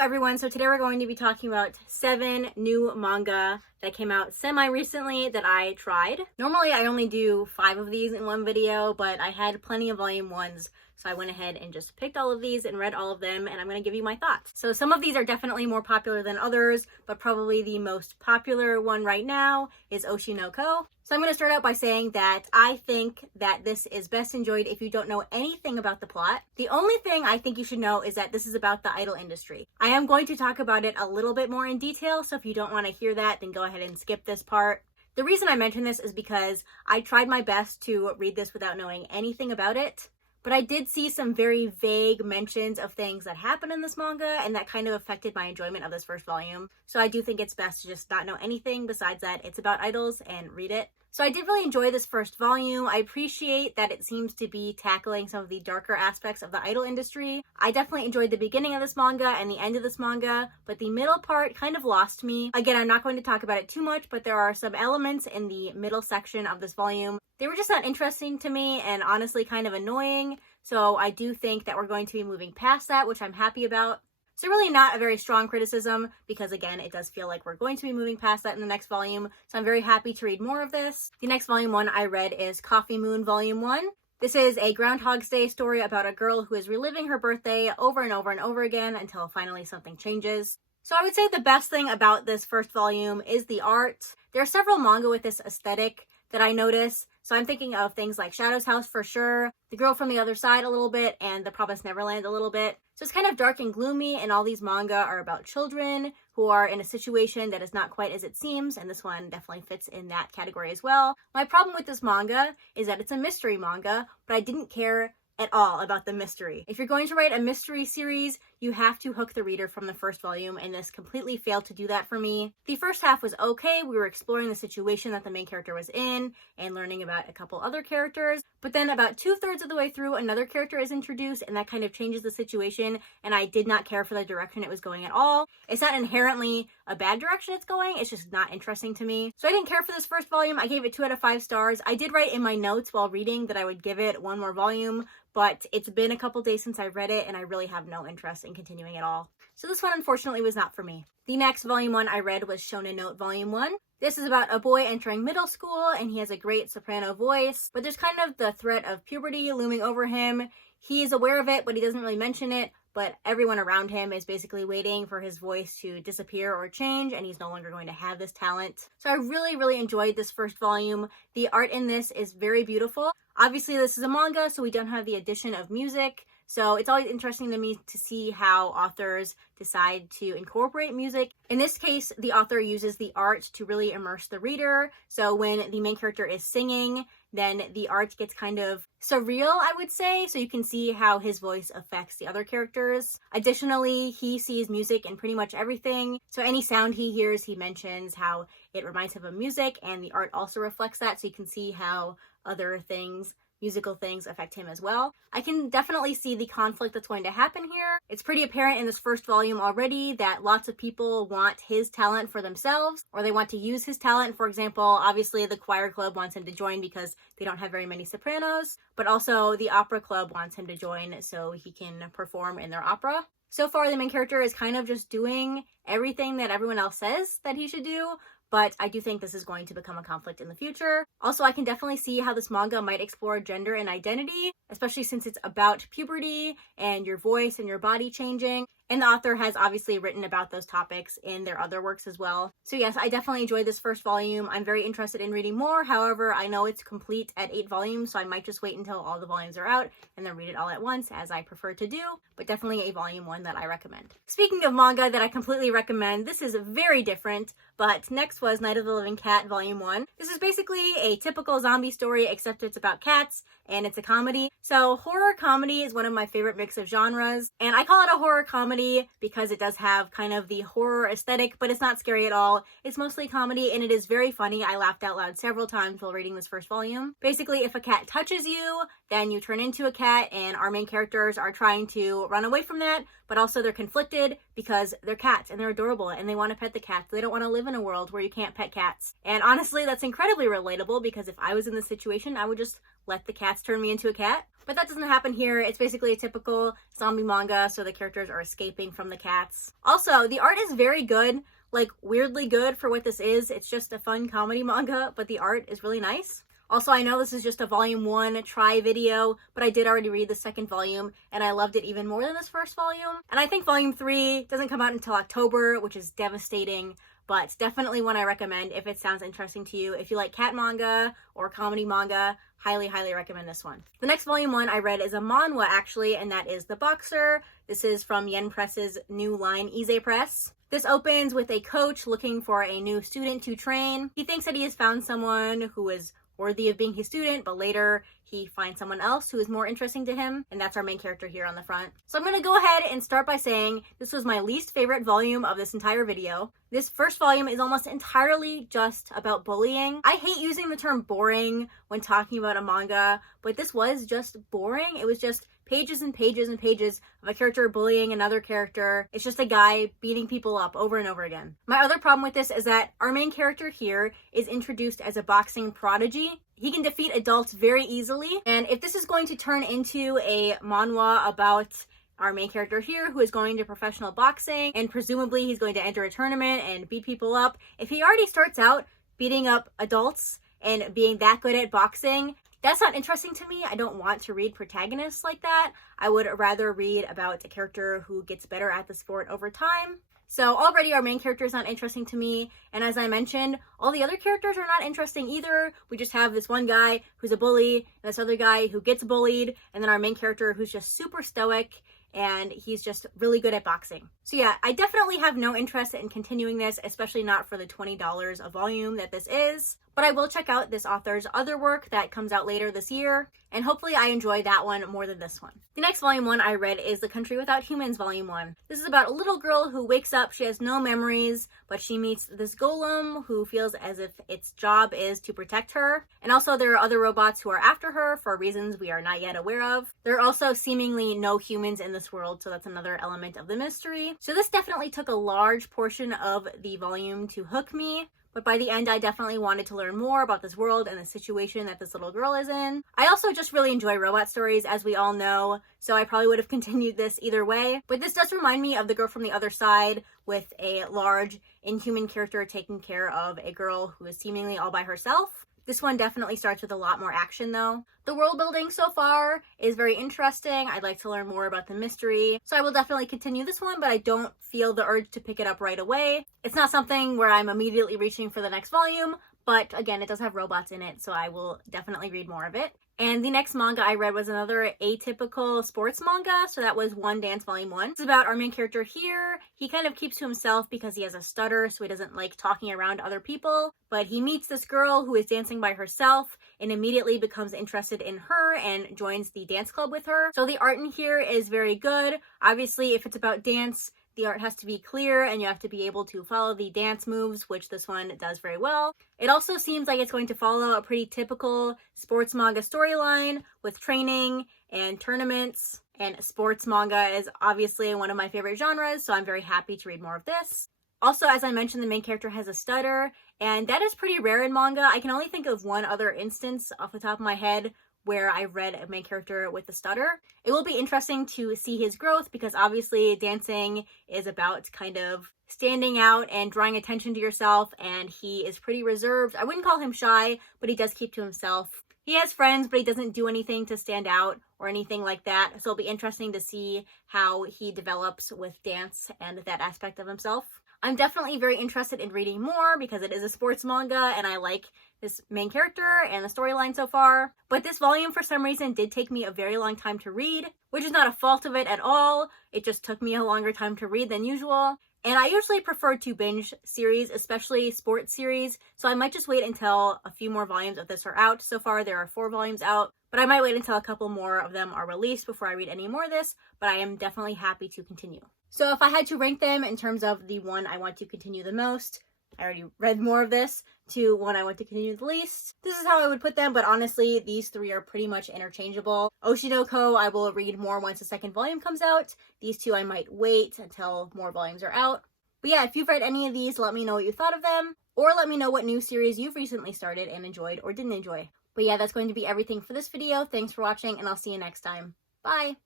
everyone, so today we're going to be talking about 7 new manga that came out semi-recently that I tried. Normally I only do 5 of these in one video, but I had plenty of volume 1s, so I went ahead and just picked all of these and read all of them, and I'm going to give you my thoughts. So some of these are definitely more popular than others, but probably the most popular one right now is Oshi no Ko. So I'm going to start out by saying that I think that this is best enjoyed if you don't know anything about the plot. The only thing I think you should know is that this is about the idol industry. I am going to talk about it a little bit more in detail, so if you don't want to hear that, then go ahead and skip this part. The reason I mention this is because I tried my best to read this without knowing anything about it. But I did see some very vague mentions of things that happen in this manga, and that kind of affected my enjoyment of this first volume. So I do think it's best to just not know anything besides that it's about idols and read it. So I did really enjoy this first volume. I appreciate that it seems to be tackling some of the darker aspects of the idol industry. I definitely enjoyed the beginning of this manga and the end of this manga, but the middle part kind of lost me. Again, I'm not going to talk about it too much, but there are some elements in the middle section of this volume. They were just not interesting to me and honestly kind of annoying. So I do think that we're going to be moving past that, which I'm happy about. So really not a very strong criticism because, again, it does feel like we're going to be moving past that in the next volume. So I'm very happy to read more of this. The next volume 1 I read is Coffee Moon Volume 1. This is a Groundhog's Day story about a girl who is reliving her birthday over and over and over again until finally something changes. So I would say the best thing about this first volume is the art. There are several manga with this aesthetic that I notice. So I'm thinking of things like Shadow's House for sure, The Girl from the Other Side a little bit, and The Promised Neverland a little bit. So it's kind of dark and gloomy, and all these manga are about children who are in a situation that is not quite as it seems, and this one definitely fits in that category as well. My problem with this manga is that it's a mystery manga, but I didn't care at all about the mystery. If you're going to write a mystery series, you have to hook the reader from the first volume, and this completely failed to do that for me. The first half was okay. We were exploring the situation that the main character was in and learning about a couple other characters, but then about 2/3 of the way through, another character is introduced, and that kind of changes the situation, and I did not care for the direction it was going at all. It's not inherently a bad direction it's going, it's just not interesting to me. So I didn't care for this first volume. I gave it 2 out of 5 stars. I did write in my notes while reading that I would give it one more volume, but it's been a couple days since I read it, and I really have no interest in continuing at all. So this one, unfortunately, was not for me. The next volume 1 I read was Shonen Note Volume 1. This is about a boy entering middle school, and he has a great soprano voice, but there's kind of the threat of puberty looming over him. He is aware of it, but he doesn't really mention it, but everyone around him is basically waiting for his voice to disappear or change, and he's no longer going to have this talent. So I really enjoyed this first volume. The art in this is very beautiful. Obviously, this is a manga, so we don't have the addition of music. So it's always interesting to me to see how authors decide to incorporate music. In this case, the author uses the art to really immerse the reader. So when the main character is singing, then the art gets kind of surreal, I would say, so you can see how his voice affects the other characters. Additionally, he sees music in pretty much everything, so any sound he hears, he mentions how it reminds him of music, and the art also reflects that, so you can see how other things, musical things, affect him as well. I can definitely see the conflict that's going to happen here. It's pretty apparent in this first volume already that lots of people want his talent for themselves, or they want to use his talent. For example, obviously the choir club wants him to join because they don't have very many sopranos, but also the opera club wants him to join so he can perform in their opera. So far, the main character is kind of just doing everything that everyone else says that he should do, but I do think this is going to become a conflict in the future. Also, I can definitely see how this manga might explore gender and identity, especially since it's about puberty and your voice and your body changing. And the author has obviously written about those topics in their other works as well. So yes, I definitely enjoyed this first volume. I'm very interested in reading more. However, I know it's complete at 8 volumes, so I might just wait until all the volumes are out and then read it all at once, as I prefer to do. But definitely a volume 1 that I recommend. Speaking of manga that I completely recommend, this is very different, but next was Night of the Living Cat Volume 1. This is basically a typical zombie story, except it's about cats, and it's a comedy. So horror comedy is one of my favorite mix of genres, and I call it a horror comedy because it does have kind of the horror aesthetic, but it's not scary at all. It's mostly comedy, and it is very funny. I laughed out loud several times while reading this first volume. Basically, if a cat touches you, then you turn into a cat, and our main characters are trying to run away from that, but also they're conflicted because they're cats and they're adorable and they want to pet the cats. They don't want to live in a world where you can't pet cats. And honestly, that's incredibly relatable because if I was in this situation, I would just let the cats turn me into a cat. But that doesn't happen here. It's basically a typical zombie manga, so the characters are escaping from the cats. Also, the art is very good, like weirdly good for what this is. It's just a fun comedy manga, but the art is really nice. Also, I know this is just a volume 1 try video, but I did already read the second volume, and I loved it even more than this first volume. And I think volume 3 doesn't come out until October, which is devastating, but definitely one I recommend if it sounds interesting to you. If you like cat manga or comedy manga, highly, highly recommend this one. The next volume 1 I read is a manhwa, actually, and that is The Boxer. This is from Yen Press's new line, Ize Press. This opens with a coach looking for a new student to train. He thinks that he has found someone who is worthy of being his student, but later he finds someone else who is more interesting to him, and that's our main character here on the front. So I'm gonna go ahead and start by saying this was my least favorite volume of this entire video. This first volume is almost entirely just about bullying. I hate using the term boring when talking about a manga, but this was just boring. It was just pages and pages and pages of a character bullying another character. It's just a guy beating people up over and over again. My other problem with this is that our main character here is introduced as a boxing prodigy. He can defeat adults very easily, and if this is going to turn into a manhwa about our main character here who is going to professional boxing, and presumably he's going to enter a tournament and beat people up, if he already starts out beating up adults and being that good at boxing, that's not interesting to me. I don't want to read protagonists like that. I would rather read about a character who gets better at the sport over time. So already our main character is not interesting to me, and as I mentioned, all the other characters are not interesting either. We just have this one guy who's a bully, and this other guy who gets bullied, and then our main character who's just super stoic, and he's just really good at boxing. So yeah, I definitely have no interest in continuing this, especially not for the $20 a volume that this is. But I will check out this author's other work that comes out later this year, and hopefully I enjoy that one more than this one. The next volume 1 I read is The Country Without Humans volume 1. This is about a little girl who wakes up, she has no memories, but she meets this golem who feels as if its job is to protect her. And also there are other robots who are after her for reasons we are not yet aware of. There are also seemingly no humans in this world, so that's another element of the mystery. So this definitely took a large portion of the volume to hook me. But by the end, I definitely wanted to learn more about this world and the situation that this little girl is in. I also just really enjoy robot stories, as we all know, so I probably would have continued this either way. But this does remind me of The Girl from the Other Side, with a large, inhuman character taking care of a girl who is seemingly all by herself. This one definitely starts with a lot more action though. The world building so far is very interesting. I'd like to learn more about the mystery, so I will definitely continue this one, but I don't feel the urge to pick it up right away. It's not something where I'm immediately reaching for the next volume, but again, it does have robots in it, so I will definitely read more of it. And the next manga I read was another atypical sports manga, so that was Wandance Volume 1. It's about our main character here. He kind of keeps to himself because he has a stutter, so he doesn't like talking around other people. But he meets this girl who is dancing by herself and immediately becomes interested in her and joins the dance club with her. So the art in here is very good. Obviously, if it's about dance, the art has to be clear and you have to be able to follow the dance moves, which this one does very well. It also seems like it's going to follow a pretty typical sports manga storyline with training and tournaments. And sports manga is obviously one of my favorite genres, so I'm very happy to read more of this. Also, as I mentioned, the main character has a stutter, and that is pretty rare in manga. I can only think of one other instance off the top of my head where I read a main character with a stutter. It will be interesting to see his growth because obviously dancing is about kind of standing out and drawing attention to yourself, and he is pretty reserved. I wouldn't call him shy, but he does keep to himself. He has friends, but he doesn't do anything to stand out or anything like that, so it'll be interesting to see how he develops with dance and that aspect of himself. I'm definitely very interested in reading more because it is a sports manga and I like this main character and the storyline so far. But this volume for some reason did take me a very long time to read, which is not a fault of it at all. It just took me a longer time to read than usual. And I usually prefer to binge series, especially sports series, so I might just wait until a few more volumes of this are out. So far there are 4 volumes out, but I might wait until a couple more of them are released before I read any more of this, but I am definitely happy to continue. So if I had to rank them in terms of the one I want to continue the most, I already read more of this, to one I want to continue the least, this is how I would put them, but honestly, these 3 are pretty much interchangeable. Oshi no Ko I will read more once the second volume comes out. These 2 I might wait until more volumes are out. But yeah, if you've read any of these, let me know what you thought of them, or let me know what new series you've recently started and enjoyed or didn't enjoy. But yeah, that's going to be everything for this video. Thanks for watching, and I'll see you next time. Bye!